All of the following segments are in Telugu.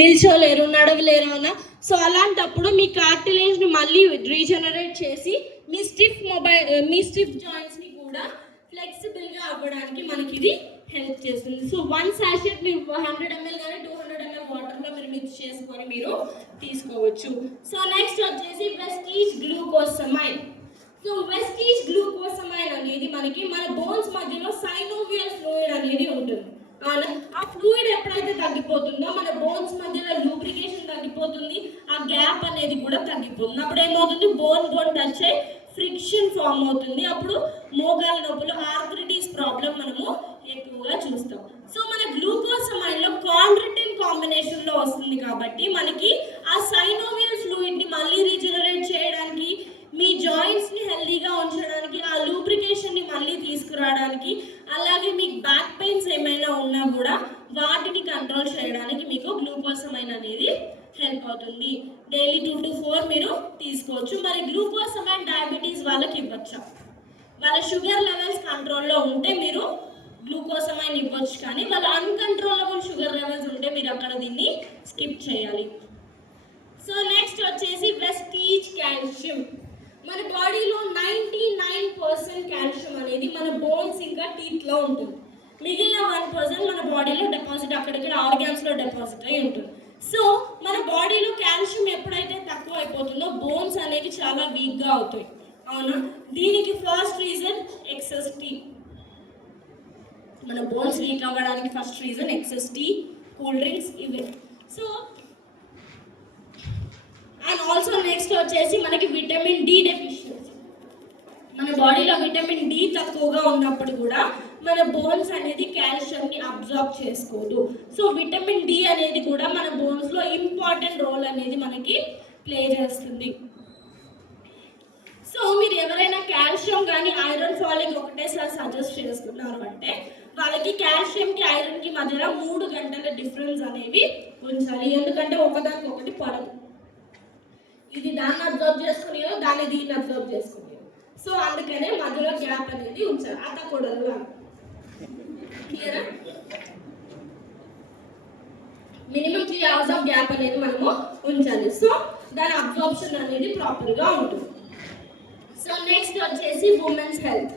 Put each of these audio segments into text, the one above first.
నిల్చోలేరు, నడవలేరు అన్న. సో అలాంటప్పుడు మీ కార్టిలేజ్ని మళ్ళీ రీజనరేట్ చేసి మీ స్టిఫ్ జాయింట్స్ని కూడా ఫ్లెక్సిబుల్గా అవ్వడానికి మనకి ఇది హెల్ప్ చేస్తుంది. సో 1 sachet మీరు 100 ml కానీ 200 ml వాటర్లో మీరు మిక్స్ చేసుకొని మీరు తీసుకోవచ్చు. సో నెక్స్ట్ వచ్చేసి Vestige glucosamine. So Vestige glucosamine అనేది మనకి మన బోన్స్ మధ్యలో సైనోవియల్ ఫ్లూయిడ్ అనేది ఉంటుంది. ఆ ఫ్లూయిడ్ ఎప్పుడైతే తగ్గిపోతుందో మన బోన్స్ మధ్యలో లూబ్రికేషన్ తగ్గిపోతుంది, ఆ గ్యాప్ అనేది కూడా తగ్గిపోతుంది. అప్పుడు ఏమవుతుంది, బోన్ టచ్ అయ్యి ఫ్రిక్షన్ ఫామ్ అవుతుంది. అప్పుడు మోకాల నొప్పులు, ఆర్థరైటిస్ ప్రాబ్లం మనము ఎక్కువగా చూస్తాం. సో మన గ్లూకోసమైన్లో కాండ్రిటిన్ కాంబినేషన్లో వస్తుంది కాబట్టి మనకి ఆ సైనోవియల్ ఫ్లూయిడ్ని మళ్ళీ రీజనరేట్ చేయడానికి, మీ జాయింట్స్ని హెల్దీగా ఉంచడానికి, ఆ లూబ్రికేషన్ని మళ్ళీ తీసుకురావడానికి, అలాగే మీకు బ్యాక్ పెయిన్స్ ఏమైనా ఉన్నా కూడా వాటిని కంట్రోల్ చేయడానికి మీకు గ్లూకోసమైన్ అనేది హెల్ప్ అవుతుంది. డైలీ 2 to 4 మీరు తీసుకోవచ్చు. మరి గ్లూకోసమైన్ డయాబెటీస్ వాళ్ళకి ఇవ్వచ్చా? వాళ్ళ షుగర్ లెవెల్స్ కంట్రోల్లో ఉంటే మీరు గ్లూకోసమైన్ ఇవ్వచ్చు, కానీ వాళ్ళ అన్కంట్రోలబుల్ షుగర్ లెవెల్స్ ఉంటే మీరు అక్కడ దీన్ని స్కిప్ చేయాలి. సో నెక్స్ట్ వచ్చేసి వెస్టీజ్ కాల్షియం. మన బాడీలో 99% కాల్షియం అనేది మన బోన్స్ ఇంకా టీత్లో ఉంటుంది. మిగిలిన 1% మన బాడీలో డిపాజిట్ అక్కడిక్కడ ఆర్గాన్స్లో డిపాజిట్ అయి ఉంటుంది. సో మన బాడీలో కాల్షియం ఎప్పుడైతే తక్కువ అయిపోతుందో బోన్స్ అనేవి చాలా వీక్గా అవుతాయి. అవునా? దీనికి ఫస్ట్ రీజన్ ఎక్సెస్ టీ. మన బోన్స్ వీక్ అవ్వడానికి first reason excess tea, cool drinks ఇవే. సో అండ్ ఆల్సో నెక్స్ట్ వచ్చేసి మనకి విటమిన్ డి డెఫిషియన్సీ. మన బాడీలో విటమిన్ డి తక్కువగా ఉన్నప్పుడు కూడా మన బోన్స్ అనేది కాల్షియంని అబ్జార్బ్ చేసుకోదు. సో విటమిన్ డి అనేది కూడా మన బోన్స్లో ఇంపార్టెంట్ రోల్ అనేది మనకి ప్లే చేస్తుంది. సో మీరు ఎవరైనా కాల్షియం కానీ ఐరన్ ఫాలింగ్ ఒకటేసారి సజెస్ట్ చేస్తున్నారు అంటే వాళ్ళకి కాల్షియంకి ఐరన్కి మధ్యలో 3 గంటల డిఫరెన్స్ అనేవి ఉంచాలి. ఎందుకంటే ఒకదానికి ఒకటి పడదు. ఇది దాన్ని అబ్జర్వ్ చేసుకునేయో, దాన్ని దీన్ని అబ్జర్వ్ చేసుకునేయో. సో అందుకనే మధ్యలో గ్యాప్ అనేది ఉంచాలి. అతకూడదు. క్లియరా? మినిమం 3 hours ఆఫ్ గ్యాప్ అనేది మనము ఉంచాలి. సో దాని అబ్జార్ప్షన్ అనేది ప్రాపర్గా ఉంటుంది. సో నెక్స్ట్ వచ్చేసి ఉమెన్స్ హెల్త్.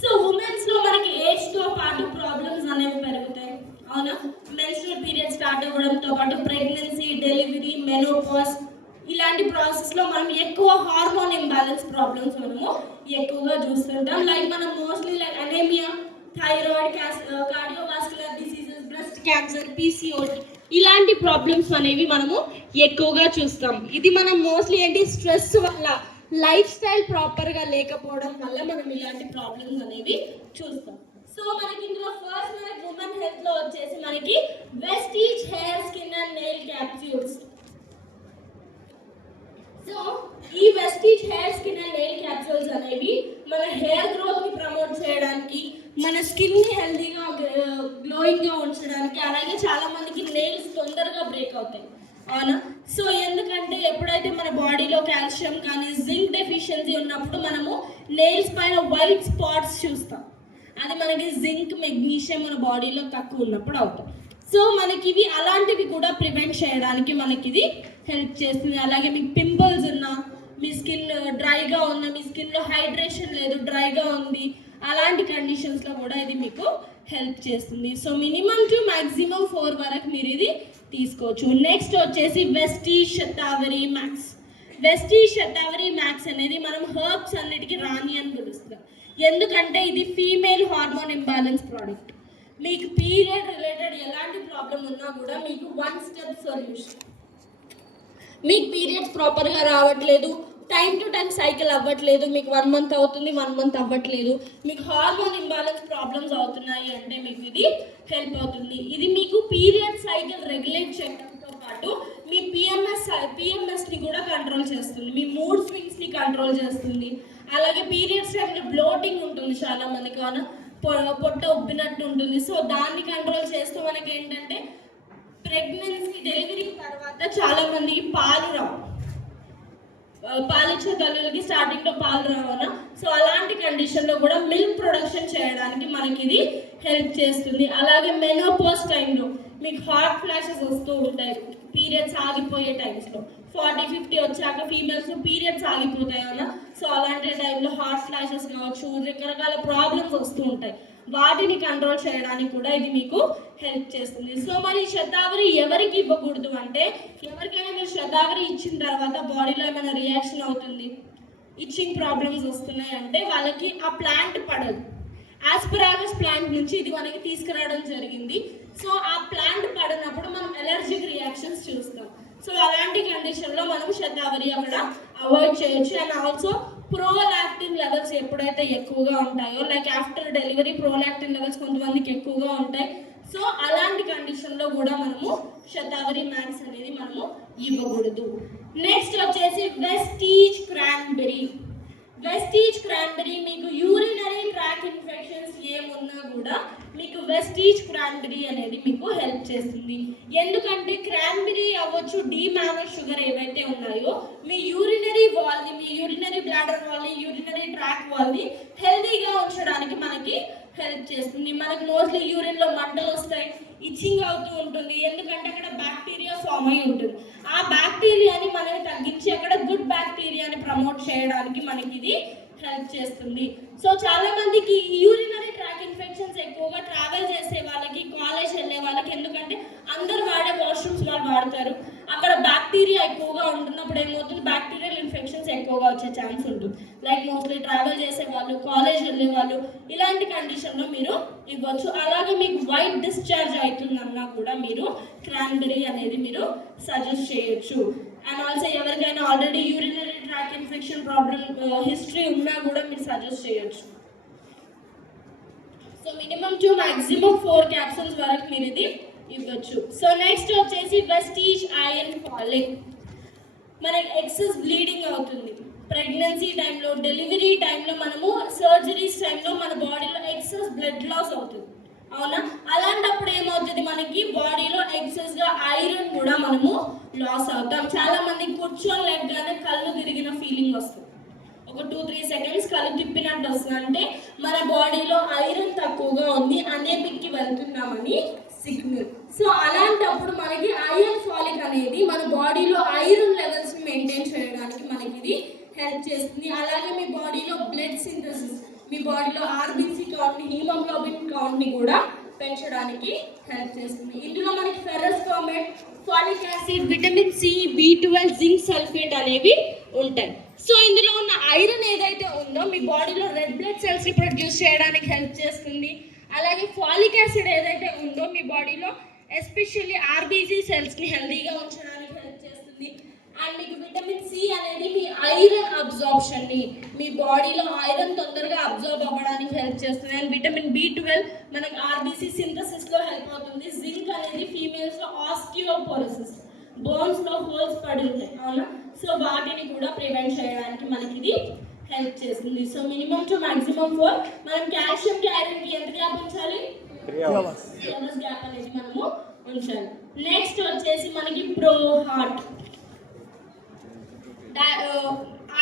సో ఉమెన్స్లో మనకి ఏజ్తో పాటు ప్రాబ్లమ్స్ అనేవి పెరుగుతాయి. అవునా? మెన్స్ట్రువల్ పీరియడ్ స్టార్ట్ అవ్వడంతో పాటు ప్రెగ్నెన్సీ, డెలివరీ, మెనోపాజ్ ఇలాంటి ప్రాసెస్లో మనం ఎక్కువ హార్మోన్ ఇంబ్యాలెన్స్ ప్రాబ్లమ్స్ మనము ఎక్కువగా చూస్తుంటాం. లైక్ మనం mostly like anaemia, thyroid, cardiovascular diseases, breast cancer, PCOD ఇలాంటి ప్రాబ్లమ్స్ అనేవి మనము ఎక్కువగా చూస్తాం. ఇది మనం మోస్ట్లీ ఏంటి, స్ట్రెస్ వల్ల, లైఫ్ స్టైల్ ప్రాపర్గా లేకపోవడం వల్ల మనం ఇలాంటి ప్రాబ్లమ్స్ అనేవి చూస్తాం. సో మనకి ఇందులో ఫస్ట్ మనకి ఉమెన్ హెల్త్లో వచ్చేసి మనకి Vestige hair, skin and nail capsules. So ఈ Vestige hair, skin and nail capsules అనేవి మన హెయిర్ గ్రోత్ని ప్రమోట్ చేయడానికి, మన స్కిన్ని హెల్తీగా గ్లోయింగ్గా ఉంచడానికి, అలాగే చాలా మందికి నెయిల్స్ తొందరగా బ్రేక్ అవుతాయి. అవునా? సో ఎందుకంటే ఎప్పుడైతే మన బాడీలో కాల్షియం కానీ జింక్ డెఫిషియన్సీ ఉన్నప్పుడు మనము నెయిల్స్ పైన వైట్ స్పాట్స్ చూస్తాం. అది మనకి జింక్, మెగ్నీషియం మన బాడీలో తక్కువ ఉన్నప్పుడు అవుతాయి. సో మనకి ఇవి అలాంటివి కూడా ప్రివెంట్ చేయడానికి మనకి ఇది హెల్ప్ చేస్తుంది. అలాగే మీకు పింపుల్స్ ఉన్నా, మీ స్కిన్ డ్రైగా ఉన్న, మీ స్కిన్లో హైడ్రేషన్ లేదు, డ్రైగా ఉంది, అలాంటి కండిషన్స్లో కూడా ఇది మీకు హెల్ప్ చేస్తుంది. సో మినిమం టు మ్యాక్సిమం 4 వరకు మీరు ఇది తీసుకోవచ్చు. నెక్స్ట్ వచ్చేసి Vestige shatavari max. Vestige shatavari max అనేది మనం హర్బ్స్ అన్నిటికీ రాణి అని పిలుస్తాం. ఎందుకంటే ఇది ఫీమేల్ హార్మోన్ ఇంబ్యాలెన్స్ ప్రోడక్ట్. మీకు పీరియడ్ రిలేటెడ్ ఎలాంటి ప్రాబ్లం ఉన్నా కూడా మీకు 1 step సొల్యూషన్. మీకు పీరియడ్స్ ప్రాపర్గా రావట్లేదు, టైం టు టైం సైకిల్ అవ్వట్లేదు, మీకు 1 month అవుతుంది, 1 month అవ్వట్లేదు, మీకు హార్మోన్ ఇంబ్యాలెన్స్ ప్రాబ్లమ్స్ అవుతున్నాయి అంటే మీకు ఇది హెల్ప్ అవుతుంది. ఇది మీకు పీరియడ్ సైకిల్ రెగ్యులేట్ చేయడంతో పాటు మీ పిఎంఎస్ని కూడా కంట్రోల్ చేస్తుంది, మీ మూడ్ స్వింగ్స్ని కంట్రోల్ చేస్తుంది. అలాగే పీరియడ్స్ టైంలో బ్లోటింగ్ ఉంటుంది చాలా మందికి, పొట్ట ఉబ్బినట్టు ఉంటుంది. సో దాన్ని కంట్రోల్ చేస్తూ మనకి ఏంటంటే ప్రెగ్నెన్సీ, డెలివరీ తర్వాత చాలా మందికి పాలు రావు, పాలిచ్చే తల్లులకి స్టార్టింగ్లో పాలు రావనా. సో అలాంటి కండిషన్లో కూడా మిల్క్ ప్రొడక్షన్ చేయడానికి మనకి ఇది హెల్ప్ చేస్తుంది. అలాగే మెనోపాజ్ టైంలో మీకు హాట్ ఫ్లాషెస్ వస్తూ ఉంటాయి, పీరియడ్స్ ఆగిపోయే టైమ్స్లో 40-50 వచ్చాక ఫీమేల్స్లో పీరియడ్స్ ఆగిపోతాయి అలా. సో అలాంటి టైంలో హాట్ ఫ్లాషెస్ కావచ్చు, రకరకాల ప్రాబ్లమ్స్ వస్తూ ఉంటాయి, వాటిని కంట్రోల్ చేయడానికి కూడా ఇది మీకు హెల్ప్ చేస్తుంది. సో మరి శతావరి ఎవరికి ఇవ్వకూడదు అంటే, ఎవరికైనా మీరు శతావరి ఇచ్చిన తర్వాత బాడీలో ఏమైనా రియాక్షన్ అవుతుంది, ఇచ్చింగ్ ప్రాబ్లమ్స్ వస్తున్నాయి అంటే వాళ్ళకి ఆ ప్లాంట్ పడదు. ఆస్పరాగస్ ప్లాంట్ నుంచి ఇది మనకి తీసుకురావడం జరిగింది. సో ఆ ప్లాంట్ పడినప్పుడు మనం ఎలర్జిక్ రియాక్షన్స్ చూస్తాం. సో అలాంటి కండిషన్లో మనం శతావరి అక్కడ అవాయిడ్ చేయొచ్చు. అండ్ ఆల్సో ప్రోలాక్టిన్ లెవెల్స్ ఎప్పుడైతే ఎక్కువగా ఉంటాయో, like after delivery prolactin levels కొంతమందికి ఎక్కువగా ఉంటాయి. సో అలాంటి కండిషన్లో కూడా మనము శతావరి మ్యాక్స్ అనేది మనము ఇవ్వకూడదు. నెక్స్ట్ వచ్చేసి వెస్టీజ్ క్రాన్బెరీ. వెస్టీజ్ క్రాన్బెరీ మీకు యూరినరీ ట్రాక్ ఇన్ఫెక్షన్స్ ఏమున్నా కూడా మీకు వెస్టీజ్ క్రాన్బెరీ అనేది మీకు హెల్ప్ చేస్తుంది. ఎందుకంటే క్రాన్బెరీ అవ్వచ్చు, డీ మ్యానర్ షుగర్ ఏవైతే ఉన్నాయో మీ యూరినరీ వాల్ని, మీ యూరినరీ బ్లాడర్ వాల్ని, యూరినరీ ట్రాక్ వాల్ని హెల్తీగా ఉంచడానికి మనకి హెల్ప్ చేస్తుంది. మనకు మోస్ట్లీ యూరిన్లో మంటలు వస్తాయి, ఇచ్చింగ్ అవుతూ ఉంటుంది, ఎందుకంటే అక్కడ బ్యాక్టీరియా ఫామ్ అయి ఉంటుంది. ఆ బ్యాక్టీరియాని మనకి తగ్గించి అక్కడ గుడ్ బ్యాక్టీరియాని ప్రమోట్ చేయడానికి మనకి ఇది హెల్ప్ చేస్తుంది. సో చాలా మందికి యూరినరీ ట్రాక్ ఇన్ఫెక్షన్స్ ఎక్కువగా ట్రావెల్ చేసే వాళ్ళకి, కాలేజ్ వెళ్ళే వాళ్ళకి, ఎందుకంటే అందరు వాడే వాష్రూమ్స్ వాళ్ళు వాడతారు, అక్కడ బ్యాక్టీరియా ఎక్కువగా ఉంటున్నప్పుడు ఏమవుతుంది, బ్యాక్టీరియల్ ఇన్ఫెక్షన్స్ ఎక్కువగా వచ్చే ఛాన్స్ ఉంటుంది. లైక్ మోస్ట్లీ ట్రావెల్ చేసే వాళ్ళు, కాలేజ్ వెళ్ళే వాళ్ళు, ఇలాంటి కండిషన్లో మీరు ఇవ్వచ్చు. అలాగే మీకు వైట్ డిశ్చార్జ్ అవుతుందన్నా కూడా మీరు క్రాన్బెరీ అనేది మీరు సజెస్ట్ చేయొచ్చు. అండ్ ఆల్సో ఎవరికైనా already urinary tract infection problem history ఉన్నా కూడా మీరు సజెస్ట్ చేయొచ్చు. So minimum to maximum 4 capsules వరకు మీరు ఇది ఇవ్వచ్చు. సో నెక్స్ట్ వచ్చేసి వెస్టీజ్ ఐరన్ ఫాలిక్. మనకి ఎక్సెస్ బ్లీడింగ్ అవుతుంది ప్రెగ్నెన్సీ టైంలో, డెలివరీ టైంలో, మనము సర్జరీస్ టైంలో మన బాడీలో ఎక్సెస్ బ్లడ్ లాస్ అవుతుంది, అవునా? అలాంటప్పుడు ఏమవుతుంది, మనకి బాడీలో ఎక్సెస్గా ఐరన్ కూడా మనము లాస్ అవుతాం. చాలా మందికి కూర్చొని లేకగానే కళ్ళు తిరిగిన ఫీలింగ్ వస్తుంది, ఒక 2-3 సెకండ్స్ కళ్ళు తిప్పినట్టు వస్తుంది, అంటే మన బాడీలో ఐరన్ తక్కువగా ఉంది, అనేమిక్కి వెళ్తున్నామని సిగ్నల్. సో అలాంటప్పుడు మనకి ఐరన్ ఫాలిక్ అనేది మన బాడీలో ఐరన్ లెవెల్స్ మెయింటైన్ చేయడానికి మనకి ఇది హెల్ప్ చేస్తుంది. అలాగే మీ బాడీలో బ్లడ్ సింథసిస్, మీ బాడీలో ఆర్బీసీ కౌంట్ని, హీమోగ్లోబిన్ కౌంట్ని కూడా పెంచడానికి హెల్ప్ చేస్తుంది. ఇందులో మనకి ferrous formate, folic acid, vitamin C, B12, zinc sulphate అనేవి ఉంటాయి. సో ఇందులో ఉన్న ఐరన్ ఏదైతే ఉందో మీ బాడీలో రెడ్ బ్లడ్ సెల్స్ని ప్రొడ్యూస్ చేయడానికి హెల్ప్ చేస్తుంది. అలాగే ఫాలిక్ యాసిడ్ ఏదైతే ఉందో మీ బాడీలో ఎస్పెషల్లీ ఆర్బీసీ సెల్స్ని హెల్తీగా ఉంచడానికి హెల్ప్ చేస్తుంది. అండ్ మీకు విటమిన్ సి అనేది మీ ఐరన్ అబ్జార్ప్షన్ని, మీ బాడీలో ఐరన్ తొందరగా అబ్జార్బ్ అవ్వడానికి హెల్ప్ చేస్తుంది. అండ్ విటమిన్ B12 మనకి ఆర్బీసీ సింథసిస్లో హెల్ప్ అవుతుంది. జింక్ అనేది ఫీమేల్స్లో ఆస్టియోపోరోసిస్, బోన్స్లో హోల్స్ పడి ఉంటాయి, అవునా? సో వాటిని కూడా ప్రివెంట్ చేయడానికి మనకి ఇది హెల్ప్ చేస్తుంది. So minimum to maximum 4. మనం కాల్షియంకి ఐరన్కి ఎంత గ్యాప్ ఉంచాలి, 3 hours గ్యాప్ అనేది మనము ఉంచాలి. నెక్స్ట్ వచ్చేసి మనకి ప్రో హార్ట్.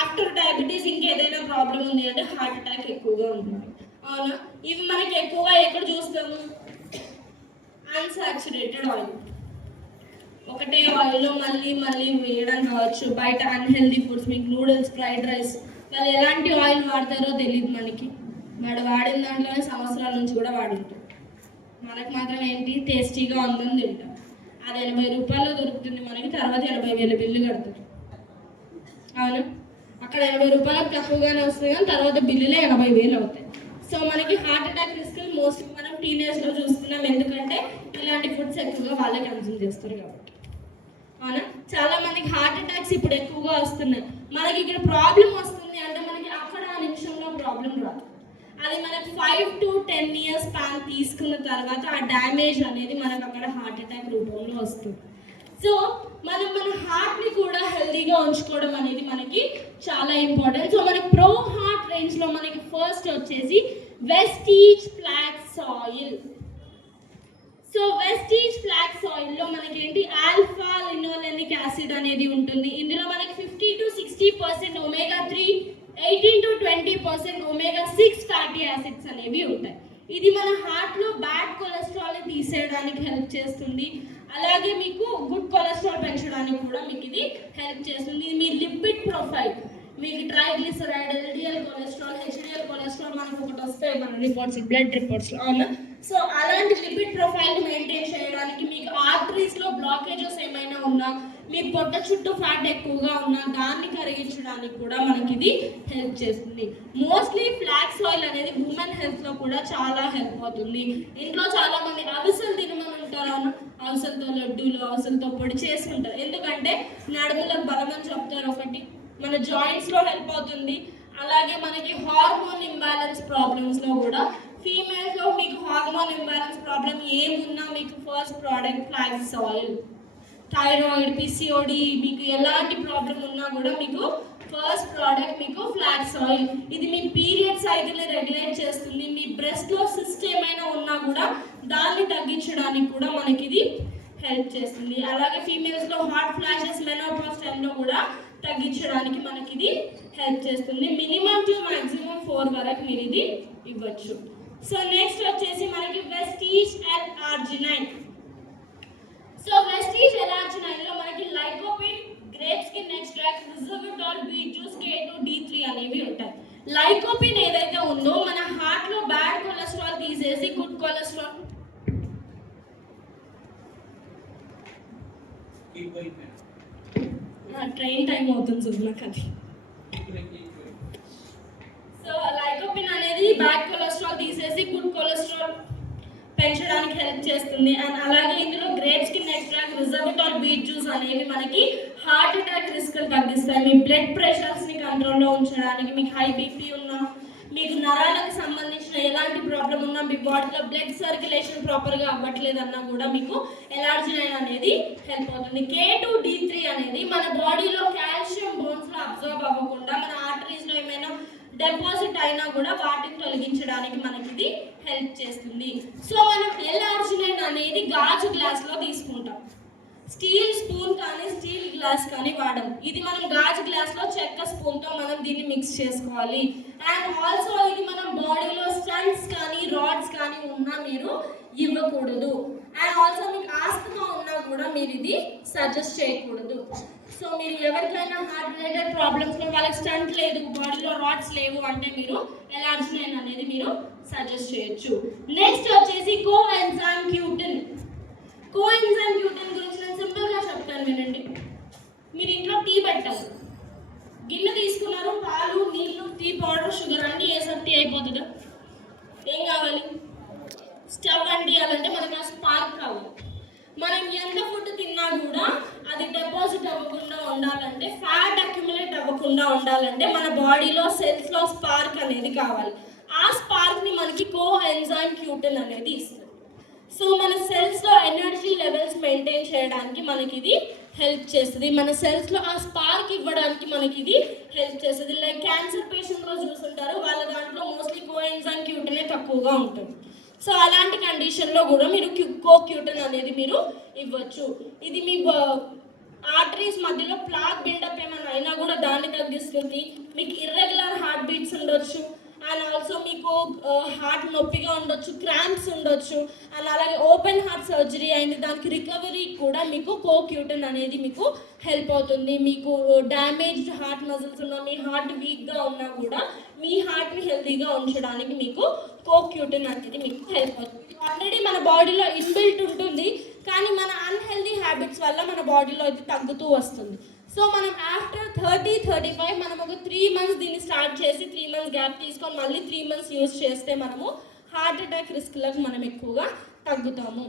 ఆఫ్టర్ డయాబెటీస్ ఇంకేదైనా ప్రాబ్లం ఉంది అంటే హార్ట్ అటాక్ ఎక్కువగా ఉంటుంది, అవునా? ఇవి మనకి ఎక్కువగా ఎక్కడ చూస్తాము, అన్సాచురేటెడ్ ఆయిల్, ఒకటే ఆయిల్లో మళ్ళీ మళ్ళీ వేయడం కావచ్చు, బయట అన్హెల్దీ ఫుడ్స్, మీకు నూడిల్స్, ఫ్రైడ్ రైస్, వాళ్ళు ఎలాంటి ఆయిల్ వాడతారో తెలియదు మనకి, వాడు వాడిన దాంట్లోనే సంవత్సరాల నుంచి కూడా వాడుంటారు. మనకు మాత్రం ఏంటి, టేస్టీగా ఉందని తింటాం. అది 80 రూపాయలు దొరుకుతుంది మనకి, తర్వాత 80,000 బిల్లు కడతారు, అవును? అక్కడ 80 రూపాయలకు తక్కువగానే వస్తుంది కానీ తర్వాత బిల్లులే 80,000 అవుతాయి. సో మనకి హార్ట్ అటాక్ రిస్క్ మోస్ట్లీ మనం టీనేజ్లో చూస్తున్నాం, ఎందుకంటే ఇలాంటి ఫుడ్స్ ఎక్కువగా వాళ్ళే కన్సూమ్ చేస్తారు కాబట్టి, అవునా? చాలా మందికి హార్ట్ అటాక్స్ ఇప్పుడు ఎక్కువగా వస్తున్నాయి. మనకి ఇక్కడ ప్రాబ్లం వస్తుంది అంటే మనకి అక్కడ ఆ నిమిషంలో ప్రాబ్లం రాదు, అది మనకి 5 to 10 years స్పాన్ తీసుకున్న తర్వాత ఆ డ్యామేజ్ అనేది మనకు అక్కడ హార్ట్ అటాక్ రూపంలో వస్తుంది. సో మనం మన హార్ట్ని కూడా హెల్తీగా ఉంచుకోవడం అనేది మనకి చాలా ఇంపార్టెంట్. సో మనకి ప్రో హార్ట్ రేంజ్లో మనకి ఫస్ట్ వచ్చేసి Vestige flax oil. So Vestige flax ఆయిల్లో మనకి ఏంటి, ఆల్ఫా లినోలెనిక్ యాసిడ్ అనేది ఉంటుంది. ఇందులో మనకి 50 to 60% omega 3, 18 to 20% omega 6 fatty acids అనేవి ఉంటాయి. ఇది మన హార్ట్లో బ్యాడ్ కొలెస్ట్రాల్ని తీసేయడానికి హెల్ప్ చేస్తుంది. అలాగే మీకు గుడ్ కొలెస్ట్రాల్ పెంచడానికి కూడా మీకు ఇది హెల్ప్ చేస్తుంది. ఇది మీ లిపిడ్ ప్రొఫైల్, మీకు triglyceride, LDL cholesterol, HDL cholesterol మనకు ఒకటి వస్తాయి మన రిపోర్ట్స్, బ్లడ్ రిపోర్ట్స్లో, అవునా? సో అలాంటి లిపిడ్ ప్రొఫైల్ మెయింటైన్ చేయడానికి, మీకు ఆర్టరీస్లో బ్లాకేజెస్ ఏమైనా ఉన్నా, మీ పొట్ట చుట్టూ ఫ్యాట్ ఎక్కువగా ఉన్నా దాన్ని కరిగించడానికి కూడా మనకి ఇది హెల్ప్ చేస్తుంది. మోస్ట్లీ ఫ్లాక్స్ ఆయిల్ అనేది ఉమెన్ హెల్త్లో కూడా చాలా హెల్ప్ అవుతుంది. ఇంట్లో చాలా మంది అవిసెలు తినమని ఉంటారు, అవిసెలతో లడ్డూలు, అవిసెలతో పొడి చేసుకుంటారు. ఎందుకంటే నడుములకు బలం అని చెప్తారు, ఒకటి మన జాయింట్స్లో హెల్ప్ అవుతుంది. అలాగే మనకి హార్మోన్ ఇంబ్యాలెన్స్ ప్రాబ్లమ్స్లో కూడా, ఫీమేల్స్లో మీకు హార్మోన్ ఇంబ్యాలెన్స్ ప్రాబ్లం ఏమున్నా మీకు first product flax oil. Thyroid, PCOD, మీకు ఎలాంటి ప్రాబ్లం ఉన్నా కూడా మీకు ఫస్ట్ ప్రోడక్ట్ మీకు ఫ్లాక్స్ ఆయిల్. ఇది మీ పీరియడ్ సైకిల్ని రెగ్యులేట్ చేస్తుంది. మీ బ్రెస్ట్లో సిస్ట్ ఏమైనా ఉన్నా కూడా దాన్ని తగ్గించడానికి కూడా మనకి ఇది హెల్ప్ చేస్తుంది. అలాగే ఫీమేల్స్లో హాట్ ఫ్లాషెస్, మెనోపాజ్ టైంలో కూడా తగ్గించడానికి మనకి ఇది హెల్ప్ చేస్తుంది. మినిమం టు మాక్సిమం 4 వరకు మీరు ఇది ఇవ్వచ్చు. సో నెక్స్ట్ వచ్చేసి మనకి Vestige L-arginine. So Vestige L-arginine లో మనకి lycopene, grape skin extract, resveratrol, beet juice, K2, D3 అనేవి ఉంటాయి. లైకోపిన్ ఏదైతే ఉందో మన హార్ట్ లో బ్యాడ్ కొలెస్ట్రాల్ తీసేసి గుడ్ కొలెస్ట్రాల్ ట్రైన్ టైం అవుతుంది సుబ్నాక్ అది. సో లైకోపిన్ అనేది బ్యాడ్ కొలెస్ట్రాల్ తీసేసి గుడ్ కొలెస్ట్రాల్ పెంచడానికి హెల్ప్ చేస్తుంది. అండ్ అలాగే ఇందులో grape skin extract, resveratrol, beet juice అనేవి మనకి హార్ట్ అటాక్ రిస్క్ తగ్గిస్తాయి. మీ బ్లడ్ ప్రెషర్స్ని కంట్రోల్లో ఉంచడానికి, మీకు హై బీపీ ఉన్నా, మీకు నరాలకు సంబంధించిన ఎలాంటి ప్రాబ్లం ఉన్నా, మీ బాడీలో బ్లడ్ సర్క్యులేషన్ ప్రాపర్గా అవ్వట్లేదన్నా కూడా మీకు L-arginine అనేది హెల్ప్ అవుతుంది. K2, D3 అనేది మన బాడీలో కాల్షియం బోన్స్లో అబ్జర్వ్ అవ్వకుండా మన ఆర్టరీస్లో ఏమైనా డిపాజిట్ అయినా కూడా వాటిని తొలగించడానికి మనకి ఇది హెల్ప్ చేస్తుంది. సో మనం L-arginine అనేది గాజు గ్లాస్లో తీసుకుంటాం. స్టీల్ స్పూన్ కానీ స్టీల్ గ్లాస్ కానీ వాడము. ఇది మనం గాజు గ్లాస్లో చెక్క స్పూన్తో మనం దీన్ని మిక్స్ చేసుకోవాలి. అండ్ ఆల్సో ఇది మనం బాడీలో స్టంట్స్ కానీ రాడ్స్ కానీ ఉన్నా మీరు ఇవ్వకూడదు. అండ్ ఆల్సో మీకు ఆస్తమా ఉన్నా కూడా మీరు ఇది సజెస్ట్ చేయకూడదు. సో మీరు ఎవరికైనా హార్ట్ రిలేటెడ్ ప్రాబ్లమ్స్లో వాళ్ళకి స్టంట్ లేదు, బాడీలో రాడ్స్ లేవు అంటే మీరు L-arginine అనేది మీరు సజెస్ట్ చేయొచ్చు. నెక్స్ట్ వచ్చేసి కోఎంజైమ్ క్యూటిన్. కోఎంజైమ్ క్యూటిన్ గురించి నేను సింపుల్గా చెప్తాను వినండి. మీరు ఇంట్లో టీ పెట్టారు, గిన్నె తీసుకున్నారు, పాలు, నీళ్ళు, టీ పౌడర్, షుగర్ అన్నీ వేసారు, టీ అయిపోతుందా? ఏం కావాలి? స్టవ్ అంటియాలంటే మనకు ఆ స్పార్క్ కావాలి. మనం ఎంత ఫుడ్ తిన్నా కూడా అది డిపాజిట్ అవ్వకుండా ఉండాలంటే, ఫ్యాట్ అక్యుములేట్ అవ్వకుండా ఉండాలంటే మన బాడీలో సెల్స్లో స్పార్క్ అనేది కావాలి. ఆ స్పార్క్ని మనకి కోఎంజైమ్ క్యూటిన్ అనేది ఇస్తుంది. సో మన సెల్స్లో ఎనర్జీ లెవెల్స్ మెయింటైన్ చేయడానికి మనకి ఇది హెల్ప్ చేస్తుంది. మన సెల్స్లో ఆ స్పార్క్ ఇవ్వడానికి మనకి ఇది హెల్ప్ చేస్తుంది. లైక్ క్యాన్సర్ పేషెంట్లో చూస్తుంటారు, వాళ్ళ దాంట్లో మోస్ట్లీ కోఎంజైమ్ క్యూటినే తక్కువగా ఉంటుంది. సో అలాంటి కండిషన్లో కూడా మీరు క్యూటిన్ అనేది మీరు ఇవ్వచ్చు. ఇది మీ ఆర్టరీస్ మధ్యలో ప్లాక్ బిల్డప్ ఏమైనా అయినా కూడా దాన్ని తగ్గిస్తుంది. మీకు ఇర్రెగ్యులర్ హార్ట్ బీట్స్ ఉండొచ్చు, అండ్ ఆల్సో మీకు హార్ట్ నొప్పిగా ఉండొచ్చు, క్రాంప్స్ ఉండొచ్చు, అండ్ అలాగే ఓపెన్ హార్ట్ సర్జరీ అయింది, దానికి రికవరీ కూడా మీకు క్యూటిన్ అనేది మీకు హెల్ప్ అవుతుంది. మీకు డ్యామేజ్డ్ హార్ట్ మజిల్స్ ఉన్నా, మీ హార్ట్ వీక్గా ఉన్నా కూడా మీ హార్ట్ని హెల్తీగా ఉంచడానికి మీకు క్యూటిన్ అనేది మీకు హెల్ప్ అవుతుంది. ఆల్రెడీ మన బాడీలో ఇన్బిల్ట్ ఉంటుంది, కానీ మన అన్హెల్దీ హ్యాబిట్స్ వల్ల మన బాడీలో ఇది తగ్గుతూ వస్తుంది. సో మనం ఆఫ్టర్ 30-35 మనం ఒక 3 months దీన్ని స్టార్ట్ చేసి 3 months గ్యాప్ తీసుకొని మళ్ళీ 3 months యూజ్ చేస్తే మనము హార్ట్ అటాక్ రిస్క్లకు మనం ఎక్కువగా తగ్గుతాము.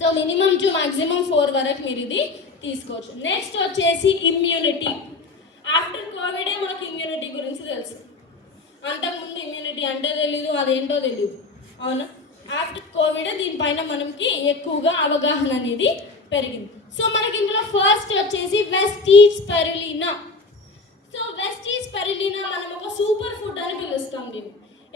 సో మినిమం టు మ్యాక్సిమం 4 వరకు మీరు ఇది తీసుకోవచ్చు. నెక్స్ట్ వచ్చేసి ఇమ్యూనిటీ. ఆఫ్టర్ కోవిడే మనకు ఇమ్యూనిటీ గురించి తెలుసు, అంతకుముందు ఇమ్యూనిటీ అంటే తెలీదు, అదేంటో తెలీదు, అవునా? ఆఫ్టర్ కోవిడ్ దీనిపైన మనకి ఎక్కువగా అవగాహన అనేది పెరిగింది. సో మనకి ఇందులో ఫస్ట్ వచ్చేసి Vestige spirulina. So Vestige spirulina మనం ఒక సూపర్ ఫుడ్ అని పిలుస్తాం దీన్ని,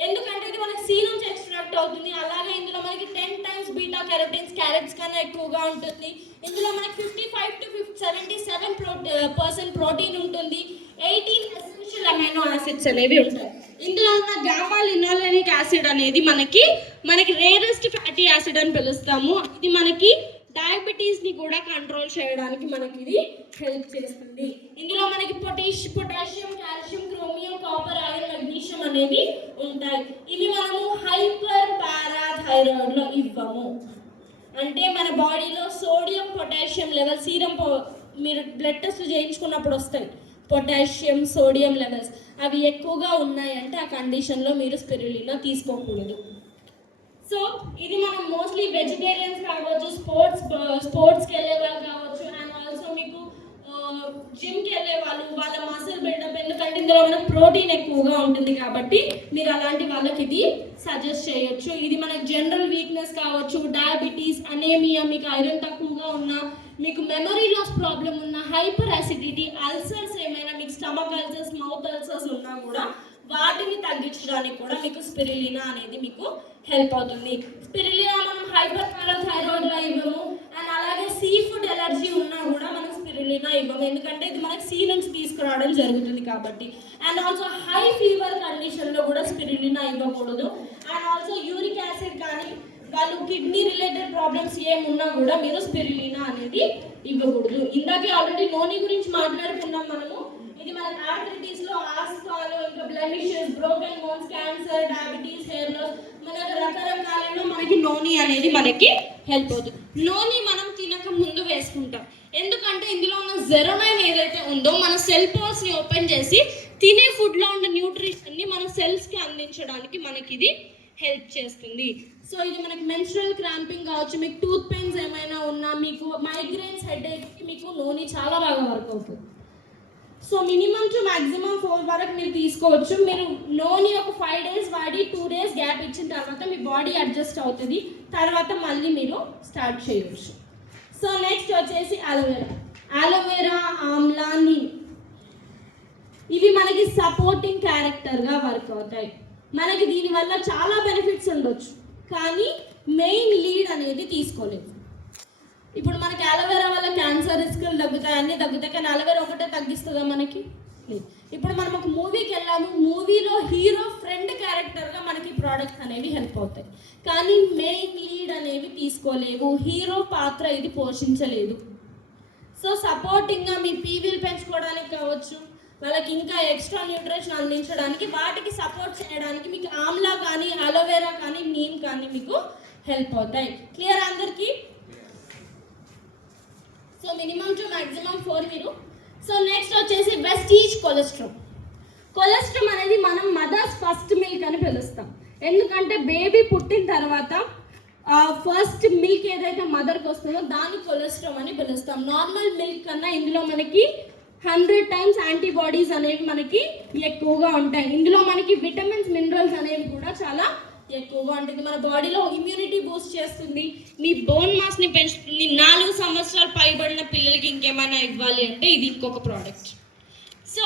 ఎందుకంటే ఇది మనకి సీ నుంచి ఎక్స్ట్రాక్ట్ అవుతుంది. అలాగే ఇందులో మనకి 10 times బీటా కెరోటిన్స్ క్యారెట్స్ కన్నా ఎక్కువగా ఉంటుంది. ఇందులో మనకి 55 to 77% ప్రోటీన్ ఉంటుంది. 18 ఎసెన్షియల్ అమైనో యాసిడ్స్ అనేవి ఉంటాయి. ఇందులో ఉన్న గామా లినోలెనిక్ యాసిడ్ అనేది మనకి రేరెస్ట్ ఫ్యాటీ యాసిడ్ అని పిలుస్తాము. ఇది మనకి డయాబెటీస్ని కూడా కంట్రోల్ చేయడానికి మనకి ఇది హెల్ప్ చేస్తుంది. ఇందులో మనకి potassium, calcium, chromium, copper, iron, magnesium అనేవి ఉంటాయి. ఇవి మనము హైపర్ పారాథైరాయిడ్లో ఇవ్వము. అంటే మన బాడీలో సోడియం, పొటాషియం లెవెల్ సీరం మీరు బ్లడ్ టెస్ట్ చేయించుకున్నప్పుడు వస్తాయి. పొటాషియం, సోడియం లెవెల్స్ అవి ఎక్కువగా ఉన్నాయంటే ఆ కండిషన్లో మీరు స్పిరులినా తీసుకోకూడదు. సో ఇది మనం మోస్ట్లీ వెజిటేరియన్స్ కావచ్చు, స్పోర్ట్స్కి వెళ్ళే వాళ్ళు కావచ్చు, అండ్ ఆల్సో మీకు జిమ్కి వెళ్ళే వాళ్ళ మసిల్ బిల్డప్, ఎందుకంటే ఇందులో మనకు ప్రోటీన్ ఎక్కువగా ఉంటుంది కాబట్టి మీరు అలాంటి వాళ్ళకి ఇది సజెస్ట్ చేయొచ్చు. ఇది మనకు జనరల్ వీక్నెస్ కావచ్చు, డయాబెటీస్, అనేమియా, మీకు ఐరన్ తక్కువగా ఉన్నా, మీకు మెమరీ లాస్ ప్రాబ్లం ఉన్న, హైపర్ అసిడిటీ, అల్సర్స్ ఏమైనా మీకు స్టమక్ అల్సర్స్, మౌత్ అల్సర్స్ ఉన్నా కూడా వాటిని తగ్గించడానికి కూడా మీకు స్పిరులినా అనేది మీకు హెల్ప్ అవుతుంది. స్పిరులినా మనం హైపర్ పారాథైరాయిడ్లో ఇవ్వము, అండ్ అలాగే సీ ఫుడ్ ఎలర్జీ ఉన్నా కూడా మనం స్పిరులినా ఇవ్వము, ఎందుకంటే ఇది మనకి సీ నుంచి తీసుకురావడం జరుగుతుంది కాబట్టి. అండ్ ఆల్సో హై ఫీవర్ కండిషన్లో కూడా స్పిరులినా ఇవ్వకూడదు. అండ్ ఆల్సో యూరిక్ యాసిడ్ కానీ వాళ్ళు కిడ్నీ రిలేటెడ్ ప్రాబ్లమ్స్ ఏమున్నా కూడా మీరు స్పిరులినా అనేది ఇవ్వకూడదు. ఇందాకే ఆల్రెడీ నోని గురించి మాట్లాడుకున్నాం మనము. ఇది మన ఆర్థరైటిస్లో, ఆస్మాలో, ఇంకా blemishes, broken bones, cancer, diabetes, hair loss, మన రకరకాలలో మనకి నోని అనేది మనకి హెల్ప్ అవుతుంది. నోని మనం తినక ముందు వేసుకుంటాం, ఎందుకంటే ఇందులో ఉన్న జెరోనైన్ ఏదైతే ఉందో మన సెల్ పోర్స్ని ఓపెన్ చేసి తినే ఫుడ్లో ఉన్న న్యూట్రిషన్ని మన సెల్స్కి అందించడానికి మనకి ఇది హెల్ప్ చేస్తుంది. సో ఇది మనకి మెన్స్ట్రువల్ క్రాంపింగ్ కావచ్చు, మీకు టూత్ పెయిన్స్ ఏమైనా ఉన్నా, మీకు మైగ్రేన్స్, హెడేక్కి మీకు నోని చాలా బాగా వర్క్ అవుతుంది. సో మినిమం టు మ్యాక్సిమం 4 వరకు మీరు తీసుకోవచ్చు. మీరు నోని ఒక 5 days వాడి 2 days గ్యాప్ ఇచ్చిన తర్వాత మీ బాడీ అడ్జస్ట్ అవుతుంది, తర్వాత మళ్ళీ మీరు స్టార్ట్ చేయవచ్చు. సో నెక్స్ట్ వచ్చేసి అలోవెరా, ఆమ్లా, నీమ్. ఇవి మనకి సపోర్టింగ్ క్యారెక్టర్గా వర్క్ అవుతాయి. మనకి దీనివల్ల చాలా బెనిఫిట్స్ ఉండొచ్చు, కానీ మెయిన్ లీడ్ అనేది తీసుకోలేదు. ఇప్పుడు మనకి అలోవెరా వల్ల క్యాన్సర్ రిస్కులు తగ్గుతాయి, అన్నీ తగ్గుతాయి, కానీ అలోవెరా ఒకటే తగ్గిస్తుందా మనకి? లేదు. ఇప్పుడు మనం ఒక మూవీకి వెళ్ళాము, మూవీలో హీరో ఫ్రెండ్ క్యారెక్టర్గా మనకి ప్రోడక్ట్స్ అనేవి హెల్ప్ అవుతాయి, కానీ మెయిన్ లీడ్ అనేవి తీసుకోలేవు, హీరో పాత్ర ఇది పోషించలేదు. సో సపోర్టింగ్గా మీ పీవీలు పెంచుకోవడానికి కావచ్చు, వాళ్ళకి ఇంకా ఎక్స్ట్రా న్యూట్రిషన్ అందించడానికి, వాటికి సపోర్ట్ చేయడానికి మీకు ఆమ్లా కానీ, అలోవెరా కానీ, నీమ్ కానీ మీకు హెల్ప్ అవుతాయి. క్లియర్ అందరికీ? సో మినిమం టు మ్యాక్సిమం 4 మీరు. సో నెక్స్ట్ వచ్చేసి వెస్టీజ్ కొలెస్ట్రాల్ అనేది మనం మదర్స్ ఫస్ట్ మిల్క్ అని పిలుస్తాం, ఎందుకంటే బేబీ పుట్టిన తర్వాత ఫస్ట్ మిల్క్ ఏదైతే మదర్కి వస్తుందో దాన్ని కొలెస్ట్రాల్ అని పిలుస్తాం. నార్మల్ మిల్క్ కన్నా ఇందులో మనకి 100 times యాంటీబాడీస్ అనేవి మనకి ఎక్కువగా ఉంటాయి. ఇందులో మనకి విటమిన్స్, మినరల్స్ అనేవి కూడా చాలా ఎక్కువగా ఉంటుంది. మన బాడీలో ఇమ్యూనిటీ బూస్ట్ చేస్తుంది, మీ బోన్ మాస్ని పెంచుతుంది. 4 సంవత్సరాలు పైబడిన పిల్లలకి ఇంకేమైనా ఇవ్వాలి అంటే ఇది ఇంకొక ప్రోడక్ట్. సో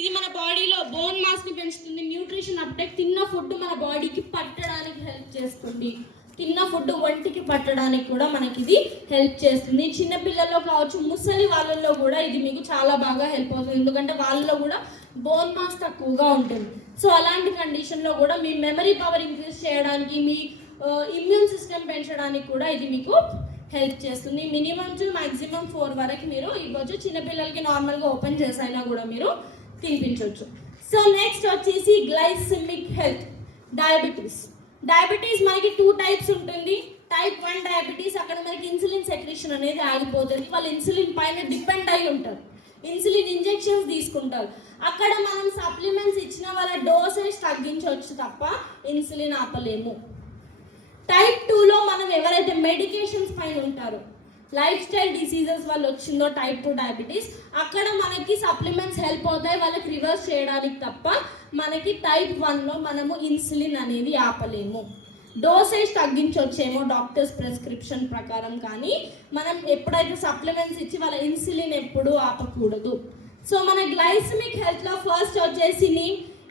ఇది మన బాడీలో బోన్ మాస్ని పెంచుతుంది, న్యూట్రిషన్ అప్టేక్, తిన్న ఫుడ్ మన బాడీకి పట్టడానికి హెల్ప్ చేస్తుంది, తిన్న ఫుడ్ ఒంటికి పట్టడానికి కూడా మనకి ఇది హెల్ప్ చేస్తుంది. చిన్నపిల్లల్లో కావచ్చు, ముసలి వాళ్ళల్లో కూడా ఇది మీకు చాలా బాగా హెల్ప్ అవుతుంది, ఎందుకంటే వాళ్ళలో కూడా బోన్ మాస్ తక్కువగా ఉంటుంది. సో అలాంటి కండిషన్లో కూడా మీ మెమరీ పవర్ ఇంక్రీజ్ చేయడానికి, మీ ఇమ్యూన్ సిస్టమ్ పెంచడానికి కూడా ఇది మీకు హెల్ప్ చేస్తుంది. మినిమం టు మ్యాక్సిమం 4 వరకు మీరు ఇవ్వచ్చు. చిన్నపిల్లలకి నార్మల్గా ఓపెన్ చేసైనా కూడా మీరు తినిపించవచ్చు. సో నెక్స్ట్ వచ్చేసి గ్లైసెమిక్ హెల్త్. డయాబెటీస్ మనకి 2 types ఉంటుంది. టైప్ 1 డయాబెటీస్, అక్కడ మనకి ఇన్సులిన్ సెక్రేషన్ అనేది ఆగిపోతుంది, వాళ్ళు ఇన్సులిన్ పైన డిపెండ్ అయి ఉంటారు, ఇన్సులిన్ ఇంజెక్షన్స్ తీసుకుంటారు. అక్కడ మనం సప్లిమెంట్స్ ఇచ్చిన వాళ్ళ డోసేజ్ తగ్గించవచ్చు తప్ప ఇన్సులిన్ ఆపలేము. టైప్ 2లో మనం ఎవరైతే మెడికేషన్స్ పైన ఉంటారో, లైఫ్ స్టైల్ డిసీజెస్ వల్ల వచ్చిందో టైప్ 2 డయాబెటీస్, అక్కడ మనకి సప్లిమెంట్స్ హెల్ప్ అవుతాయి వాళ్ళకి రివర్స్ చేయడానికి తప్ప మనకి టైప్ 1లో మనము ఇన్సులిన్ అనేది ఆపలేము. డోసేజ్ తగ్గించవచ్చేమో డాక్టర్స్ ప్రిస్క్రిప్షన్ ప్రకారం, కానీ మనం ఎప్పుడైతే సప్లిమెంట్స్ ఇచ్చి వాళ్ళ ఇన్సులిన్ ఎప్పుడూ ఆపకూడదు. సో మన గ్లైసెమిక్ హెల్త్లో ఫస్ట్ వచ్చేసి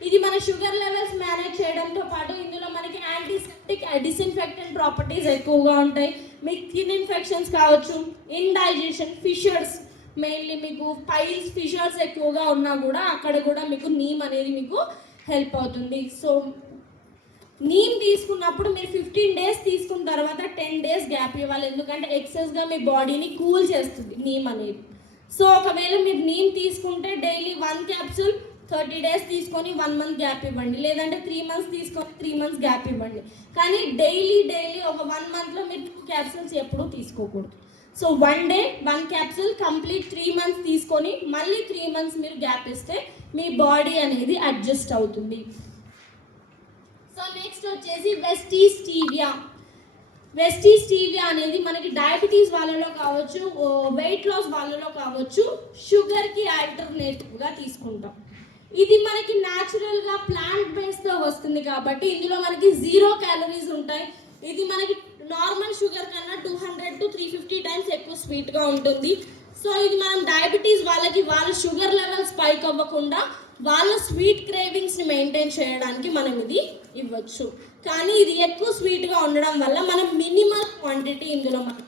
ఇది మన షుగర్ లెవెల్స్ మేనేజ్ చేయడంతో పాటు ఇందులో మనకి యాంటీసెప్టిక్, డిస్ఇన్ఫెక్టెంట్ ప్రాపర్టీస్ ఎక్కువగా ఉంటాయి. మీకు స్కిన్ ఇన్ఫెక్షన్స్ కావచ్చు, ఇండైజెషన్, ఫిషర్స్, మెయిన్లీ మీకు పైల్స్, ఫిషర్స్ ఎక్కువగా ఉన్నా కూడా అక్కడ కూడా మీకు నీమ్ అనేది మీకు హెల్ప్ అవుతుంది. సో నీమ్ తీసుకున్నప్పుడు మీరు 15 డేస్ తీసుకున్న తర్వాత 10 డేస్ గ్యాప్ ఇవ్వాలి, ఎందుకంటే ఎక్సెస్గా మీ బాడీని కూల్ చేస్తుంది నీమ్ అనేది. సో ఒకవేళ మీరు నీమ్ తీసుకుంటే డైలీ 1 క్యాప్సూల్ 30 డేస్ తీసుకొని 1 మంత్ గ్యాప్ ఇవ్వండి, లేదంటే 3 మంత్స్ తీసుకొని 3 మంత్స్ గ్యాప్ ఇవ్వండి. కానీ డైలీ ఒక 1 మంత్లో మీరు 2 క్యాప్సూల్స్ ఎప్పుడూ తీసుకోకూడదు. So 1 day 1 capsule complete 3 months తీసుకొని మళ్ళీ 3 మంత్స్ మీరు గ్యాప్ ఇస్తే మీ బాడీ అనేది అడ్జస్ట్ అవుతుంది. సో నెక్స్ట్ వచ్చేసి వెస్టీ స్టీవియా అనేది మనకి డయాబెటీస్ వాళ్ళలో కావచ్చు, వెయిట్ లాస్ వాళ్ళలో కావచ్చు, షుగర్కి ఆల్టర్నేటివ్గా తీసుకుంటాం. ఇది మనకి న్యాచురల్గా ప్లాంట్ బేస్తో వస్తుంది కాబట్టి ఇందులో మనకి 0 క్యాలరీస్ ఉంటాయి. ఇది మనకి నార్మల్ షుగర్ కన్నా 200 to 350 టైమ్స్ ఎక్కువ స్వీట్గా ఉంటుంది. సో ఇది మనం డయాబెటీస్ వాళ్ళకి వాళ్ళ షుగర్ లెవెల్ స్పైక్ అవ్వకుండా వాళ్ళ స్వీట్ క్రేవింగ్స్ని మెయింటైన్ చేయడానికి మనం ఇది ఇవ్వచ్చు. కానీ ఇది ఎక్కువ స్వీట్గా ఉండడం వల్ల మనం మినిమల్ క్వాంటిటీ ఇందులో మనం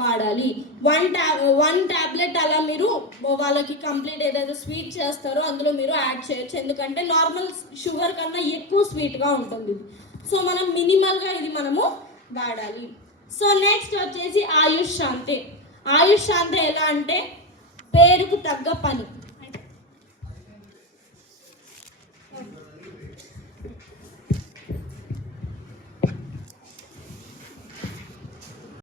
వాడాలి. 1 టాబ్లెట్ అలా మీరు వాళ్ళకి కంప్లీట్ ఏదైతే స్వీట్ చేస్తారో అందులో మీరు యాడ్ చేయొచ్చు, ఎందుకంటే నార్మల్ షుగర్ కన్నా ఎక్కువ స్వీట్గా ఉంటుంది. సో మనం మినిమల్గా ఇది మనము వాడాలి. సో నెక్స్ట్ వచ్చేసి ఆయుష్ శాంతి ఎలా అంటే పేరుకు తగ్గ పని.